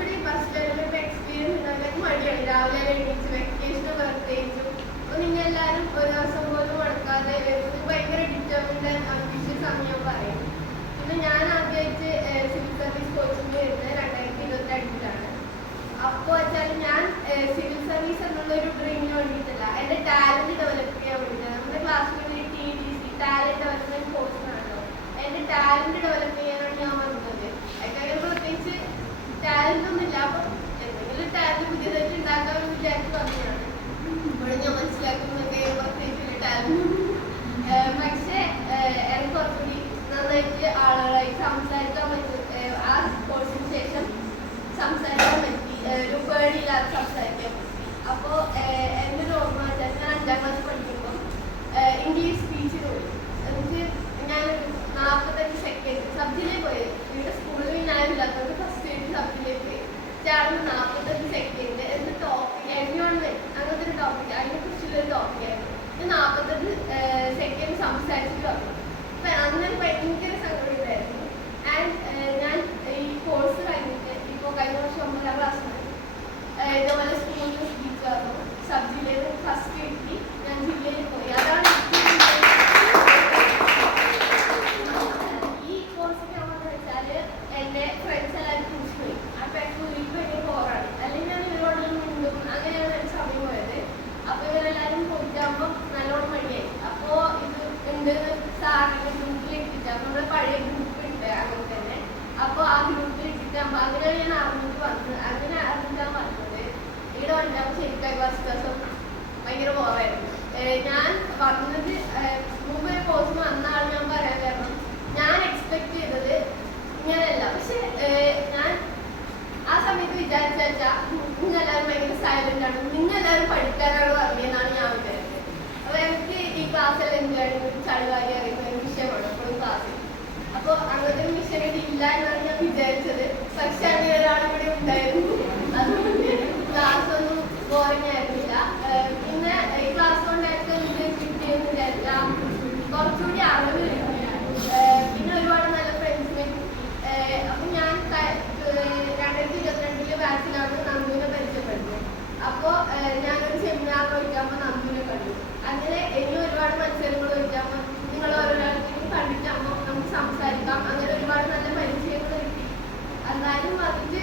കുറച്ചുകൂടി bus സ്റ്റൈലിലൊക്കെ experience ഉണ്ടാക്കാൻ മടിയാണ്. രാവിലെ എണീച്ച് വെക്കേഷന് പ്രത്യേകിച്ചും. അപ്പോൾ നിങ്ങൾ എല്ലാവരും ഒരു ദിവസം പോലും മുടക്കാതെ ഭയങ്കര ഡിറ്റർമിൻഡ് ആൻഡ് അംബിഷ്യസ് ആണ് ഞാൻ പറയും. പിന്നെ ഞാൻ ആദ്യമായിട്ട് സിവിൽ സർവീസ് കോച്ചിങ് വരുന്നത് 2025-ലാണ്. അപ്പോൾ വെച്ചാൽ ഞാൻ സിവിൽ സർവീസ് എന്നുള്ളൊരു ഡ്രീമിന് വേണ്ടിയിട്ടല്ല, എൻ്റെ ടാലൻറ്റ് ഡെവലപ്പ് ചെയ്യാൻ വേണ്ടിയിട്ടാണ്. നമ്മുടെ ക്ലാസ്സിൽ TDC ടാലൻറ്റ് ഡെവലപ്മെൻറ്റ് കോഴ്സിനാണല്ലോ. എൻ്റെ ടാലൻറ്റ് ഡെവലപ്പ് ചെയ്യാനാണ് ഞാൻ വന്നത്. അതിന് പ്രത്യേകിച്ച് ടാലൻ്റ് ഒന്നുമില്ല, അപ്പം എന്തെങ്കിലും ടാലൻറ്റ് പുതിയതായിട്ട് ഉണ്ടാക്കാമെന്ന് വിചാരിച്ച് പറഞ്ഞതാണ്. ഇപ്പോൾ ഞാൻ മനസ്സിലാക്കുന്നതൊക്കെ പ്രത്യേകിച്ച് ടാലൻറ്റ്. പക്ഷേ എനിക്ക് കുറച്ചുകൂടി നന്നായിട്ട് ആളുകളായി സംസാരിക്കാൻ പറ്റും. ആ കോഴ്സിന് ശേഷം സംസാരിക്കാൻ പറ്റി, ഒരു പേടിയില്ലാതെ സംസാരിക്കാൻ പറ്റി. അപ്പോൾ എൻ്റെ ഒരു ഓർമ്മ വെച്ചാൽ ഞാൻ 5ാം ക്ലാസ് പഠിക്കുമ്പോൾ ഇംഗ്ലീഷ് സ്പീച്ചിന് പോയി. എന്നിട്ട് ഞാനൊരു 45 സെക്കൻഡ് സബ്ജിയിലേക്ക് പോയത്. ഇവിടെ സ്കൂളിൽ ഞാനില്ലാത്തത് ഫസ്റ്റ് സബ്ജിയിലേക്ക് പോയി. ചേർന്ന് 45 സെക്കൻഡ് എന്ത് ടോപ്പിക്, എൻവയോൺമെൻറ്റ് അങ്ങനത്തെ ഒരു ടോപ്പിക്, അതിനെക്കുറിച്ചുള്ളൊരു ടോപ്പിക്കായിരുന്നു. ഞാൻ 45 സെക്കൻഡ് സംസാരിച്ചിട്ട് വന്നു. അപ്പം അങ്ങനെ ഭയങ്കര സങ്കടം ഉണ്ടായിരുന്നു. ആൻഡ് ഞാൻ ഈ കോഴ്സ് കഴിഞ്ഞിട്ട് ഇപ്പോൾ കഴിഞ്ഞ വർഷം 9ാം ക്ലാസ്സിൽ ഇതുപോലെ സ്കൂളിൽ സ്പീച്ച് വന്നു. സബ് ജില്ലയിൽ ഫസ്റ്റ് കിട്ടി. ഞാൻ ജില്ലയിൽ പോയി. അതാണ് ഈ കോഴ്സിന് ആണെന്ന് വെച്ചാൽ എൻ്റെ ഫ്രണ്ട്സ് എല്ലാവരും തിരിച്ചു പോയി. അപ്പം എനിക്ക് ഭയങ്കര ബോറാണ്. അല്ലെങ്കിൽ ഞാൻ ഇവരോടെല്ലാം മിണ്ടും. അങ്ങനെയാണ് എൻ്റെ സമയം പോയത്. അപ്പോൾ ഇവരെല്ലാവരും പോയിട്ടാകുമ്പോൾ നല്ലോണം മടിയായി. അപ്പോൾ ഇത് ഉണ്ട് സാറിൻ്റെ ഗ്രൂപ്പിൽ ഇട്ടിട്ട് നമ്മുടെ പഴയ ഗ്രൂപ്പ് ഉണ്ട് അങ്ങനെ തന്നെ. അപ്പോൾ ആ ഗ്രൂപ്പിൽ ഇട്ടിട്ടാകുമ്പോൾ അങ്ങനെയാണ് ഞാൻ അറിഞ്ഞിട്ട് വന്നത്. അങ്ങനെ അറിഞ്ഞിട്ടാണ് വന്നത്. ഇവിടെ വന്നപ്പോൾ ശരിക്കും ഫസ്റ്റ് ദിവസം ഭയങ്കര ബോറായിരുന്നു. ഞാൻ വന്നത് മുമ്പ് ഒരു കോഴ്സ് വന്ന ആൾ ഞാൻ പറയാൻ കാരണം ഞാൻ എക്സ്പെക്ട് ചെയ്തത് ഇങ്ങനെയല്ല. പക്ഷെ ഞാൻ ആ സമയത്ത് വിചാരിച്ചാൽ നിങ്ങളെല്ലാവരും ഭയങ്കര സൈലൻ്റ് ആണ്, നിങ്ങളെല്ലാവരും പഠിക്കാനാണ് പറഞ്ഞതെന്നാണ് ഞാൻ വിചാരിച്ചത്. അപ്പോൾ എനിക്ക് ഈ ക്ലാസ്സിൽ എന്താണ് ചളിവാരി അറിയുന്ന ഒരു വിഷയമാണ് എപ്പോഴും ക്ലാസ്സിൽ. അപ്പോൾ അങ്ങനത്തെ ഒരു വിഷയം ഇല്ല എന്നാണ് ഞാൻ വിചാരിച്ചത്. പക്ഷെ അങ്ങനെ ഒരാളും കൂടെ ഉണ്ടായിരുന്നു. അതുകൊണ്ട് ക്ലാസ് ഒന്നും ബോറിംഗ് ആയിരുന്നില്ല. പിന്നെ ഈ ക്ലാസ് കൊണ്ടായിട്ട് എന്ത് കിട്ടിയെന്ന് വിചാരിച്ചാൽ കുറച്ചുകൂടി അറിവ് കിട്ടി. പിന്നെ ഒരുപാട് നല്ല ഫ്രണ്ട്സിനെ കിട്ടി. അപ്പം ഞാൻ 2022 ബാച്ചിലാണ് നന്ദുവിനെ പരിചയപ്പെടുന്നത്. അപ്പോൾ ഞാനൊരു സെമിനാർ ചോദിക്കുമ്പോൾ നന്ദുവിനെ കണ്ടു. അങ്ങനെ ഇനി ഒരുപാട് മത്സരങ്ങൾ ചോദിക്കുമ്പോൾ നിങ്ങൾ ഓരോരാൾക്കും കണ്ടിട്ടാകുമ്പോൾ നമുക്ക് സംസാരിക്കാം. അങ്ങനെ ഒരുപാട് നല്ല പരിചയങ്ങൾ കിട്ടി. എന്തായാലും അതിൻ്റെ